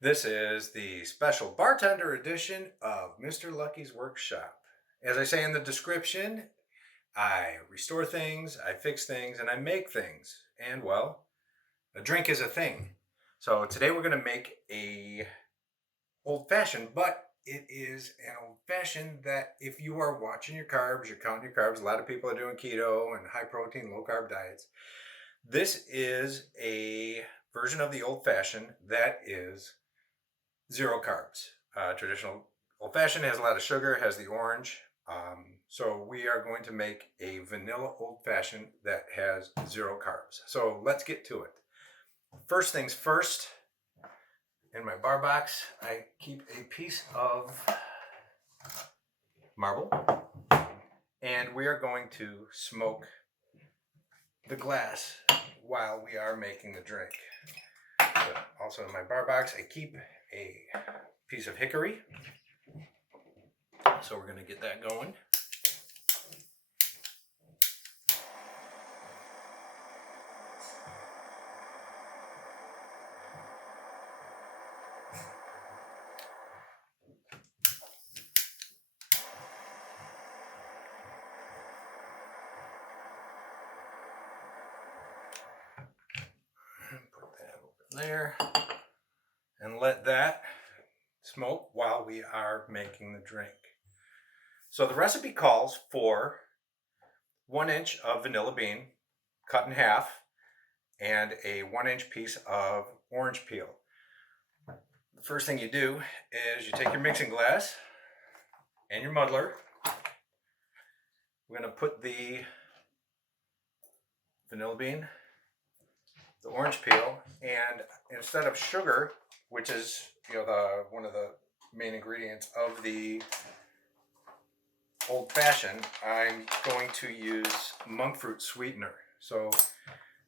This is the special bartender edition of Mr. Lucky's Workshop. As I say in the description, I restore things, I fix things, and I make things. And well, a drink is a thing. So today we're going to make a old fashioned, but it is an old fashioned that if you are watching your carbs, you're counting your carbs. A lot of people are doing keto and high protein, low carb diets. This is a version of the old fashioned that is zero carbs. Traditional old fashioned has a lot of sugar, has the orange. So we are going to make a vanilla old fashioned that has zero carbs. So let's get to it. First things first, in my bar box, I keep a piece of marble, and we are going to smoke the glass while we are making the drink. Also in my bar box, I keep a piece of hickory. So we're going to get that going. Put that over there and let that smoke while we are making the drink. So the recipe calls for 1 inch of vanilla bean cut in half and a 1 inch piece of orange peel. The first thing you do is you take your mixing glass and your muddler. We're going to put the vanilla bean, the orange peel, and instead of sugar, which is one of the main ingredients of the old fashioned, I'm going to use monk fruit sweetener. So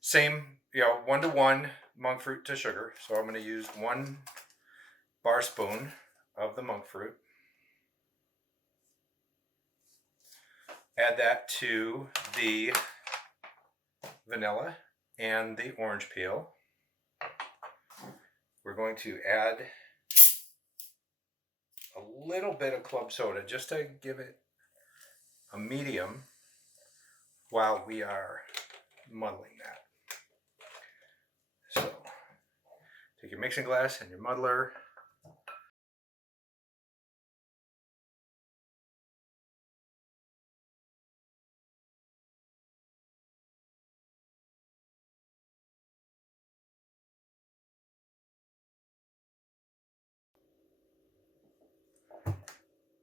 same, 1-to-1 monk fruit to sugar. So I'm going to use 1 bar spoon of the monk fruit. Add that to the vanilla and the orange peel. We're going to add a little bit of club soda just to give it a medium while we are muddling that. So take your mixing glass and your muddler.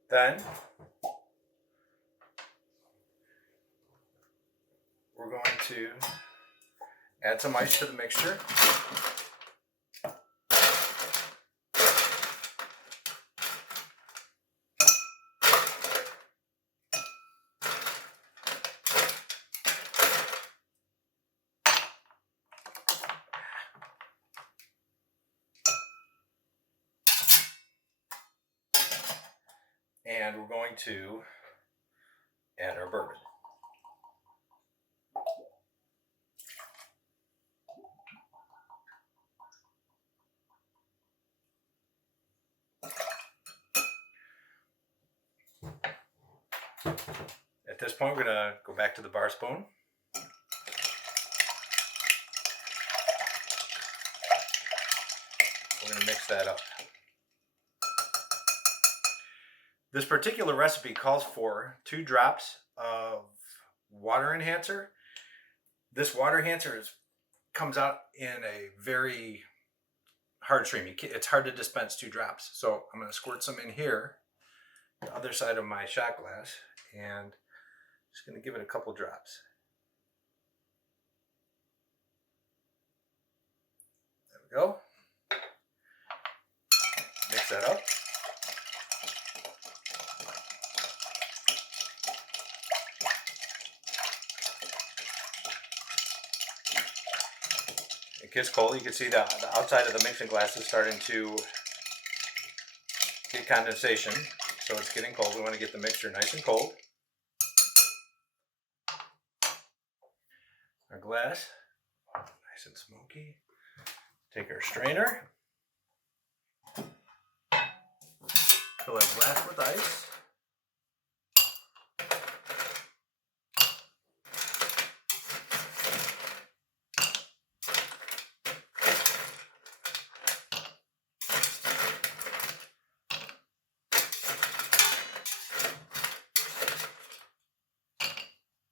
Then we're going to add some ice to the mixture. And we're going to add our bourbon. At this point, we're going to go back to the bar spoon. We're going to mix that up. This particular recipe calls for 2 drops of water enhancer. This water enhancer comes out in a very hard stream. It's hard to dispense 2 drops. So I'm going to squirt some in here, the other side of my shot glass, and just going to give it a couple drops. There we go. Mix that up. It gets cold. You can see the outside of the mixing glass is starting to get condensation. So it's getting cold. We want to get the mixture nice and cold. Our glass, nice and smoky. Take our strainer. fill a glass with ice.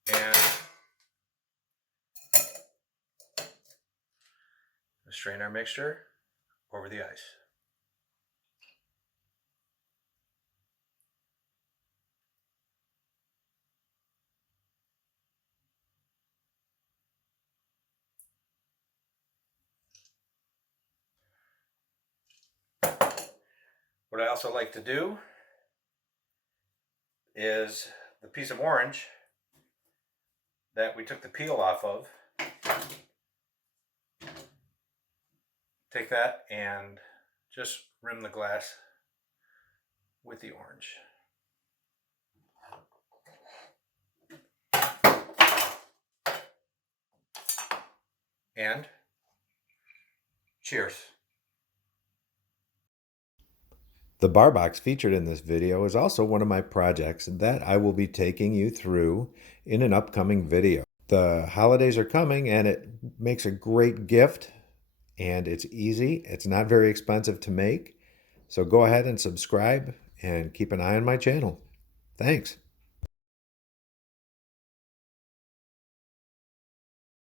And strain our mixture over the ice. What I also like to do is the piece of orange that we took the peel off of, take that and just rim the glass with the orange. And cheers. The bar box featured in this video is also one of my projects that I will be taking you through in an upcoming video. The holidays are coming and it makes a great gift and it's easy. It's not very expensive to make. So go ahead and subscribe and keep an eye on my channel. Thanks.